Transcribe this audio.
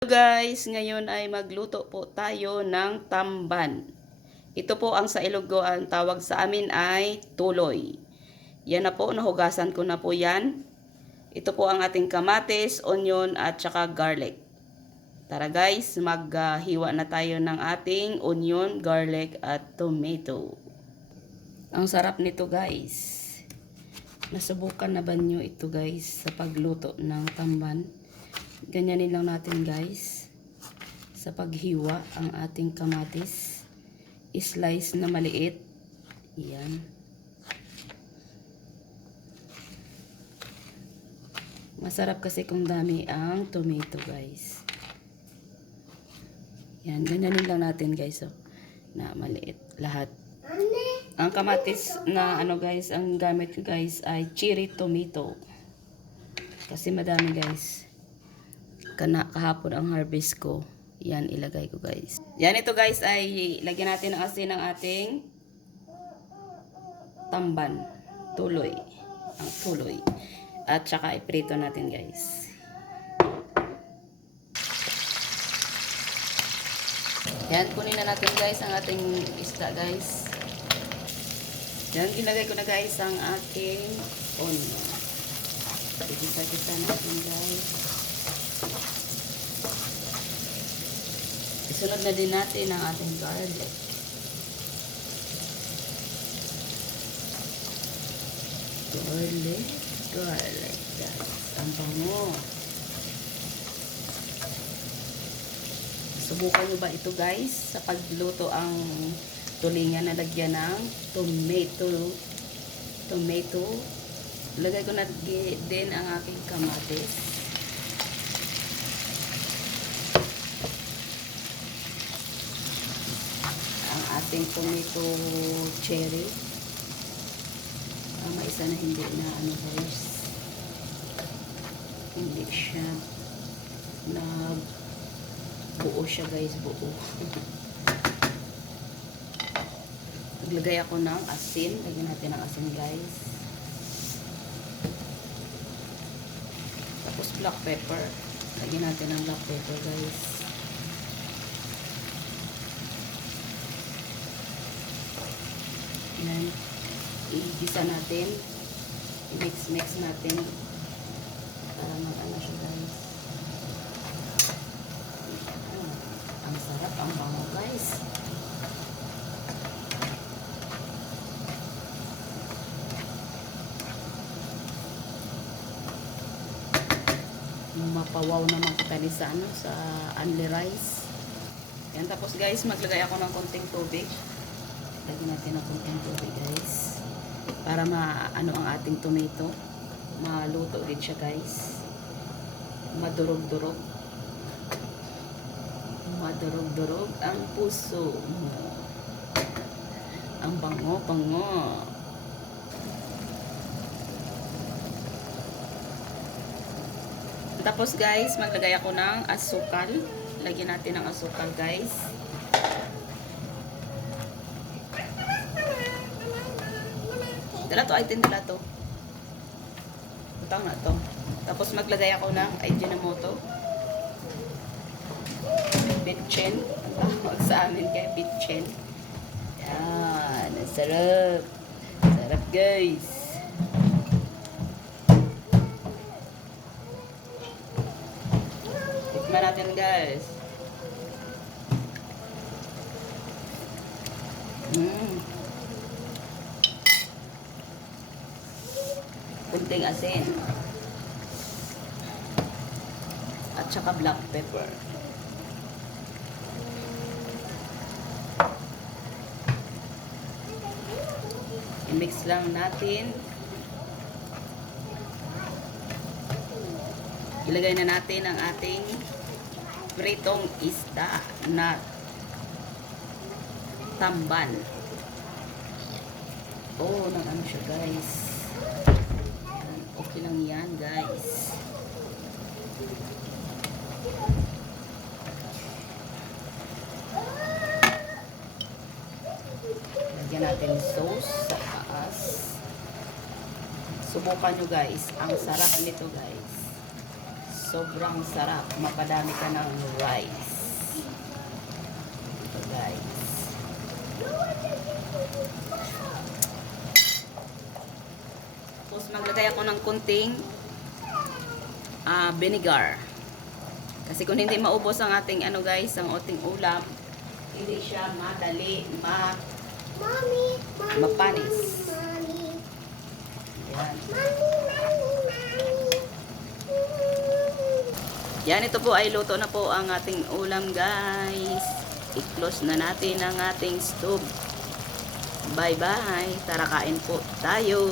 guys, ngayon ay magluto po tayo ng tamban. Ito po ang sa Ilonggo ang tawag sa amin ay tuloy. Yan na po, nahugasan ko na po yan. Ito po ang ating kamatis, onion at saka garlic. Tara guys, maghiwa na tayo ng ating onion, garlic at tomato. Ang sarap nito guys. Nasubukan na ba nyo ito guys sa pagluto ng tamban? Ganyanin lang natin guys. Sa paghiwa ang ating kamatis. Slice na maliit. Yan. Masarap kasi kung dami ang tomato guys. Yan, ganyanin lang natin guys. Oh, na maliit lahat. Ang kamatis na ano guys, ang gamit ko guys ay cherry tomato. Kasi madami guys kana kahapon ang harvest ko. Yan, ilagay ko guys. Yan, ito guys ay lagyan natin ng asin ng ating tamban. Tuloy. Ang tuloy. At saka iprito natin guys. Yan, kunin na natin guys ang ating isda guys. Yan, ilagay ko na guys ang ating onion. Igisa-gisa natin guys. Isunod na din natin ang ating garlic. Garlic, garlic, guys. Ang bango. Subukan nyo ba ito guys sa pagluto ang tulingan na lagyan ng tomato. Tomato. Lagay ko na di- din ang aking kamatis. Ating tomato cherry. Ah, may isa na hindi na ano guys. Hindi siya na buo siya guys, buo. Naglagay ako ng asin. Lagyan natin ng asin guys. Tapos black pepper. Lagyan natin ng black pepper guys. Yan. I-gisa natin. I-mix-mix natin. Para mag-ano siya guys. Yan. Ang sarap, ang bango guys. Mapawaw naman kita ni sa ano, sa only rice. Yan, tapos guys, maglagay ako ng konting tubig. Lagyan natin ng konting tubig guys. Para maano ang ating tomato. Maluto din siya guys. Madurog-durog. Madurog-durog ang puso mo. Ang bango-bango. Tapos guys, maglagay ako ng asukal. Lagyan natin ng asukal guys. Dala to, item dala to. Utang na to. Tapos maglagay ako ng Ajinomoto. Bitchin. Ang tawag sa amin kay Bitchin. Yan. Ang sarap. Sarap guys. Tikman natin guys. Mmm. Kunting asin. At saka black pepper. I-mix lang natin. Ilagay na natin ang ating pritong isda na tamban. Oh, nang ano siya guys. Okay lang yan, guys. Lagyan natin sauce sa taas. Subukan nyo guys. Ang sarap nito guys. sobrang sarap. Mapadami ka ng rice. Ito guys. Tapos maglagay ako ng kunting ah, vinegar. Kasi kung hindi maubos ang ating ano guys, ang ating ulam, hindi siya madali ma Mommy, mommy, Mapanis. mommy, mommy. Yan, ito po ay luto na po ang ating ulam guys. I-close na natin ang ating stove. Bye-bye. Tara kain po tayo.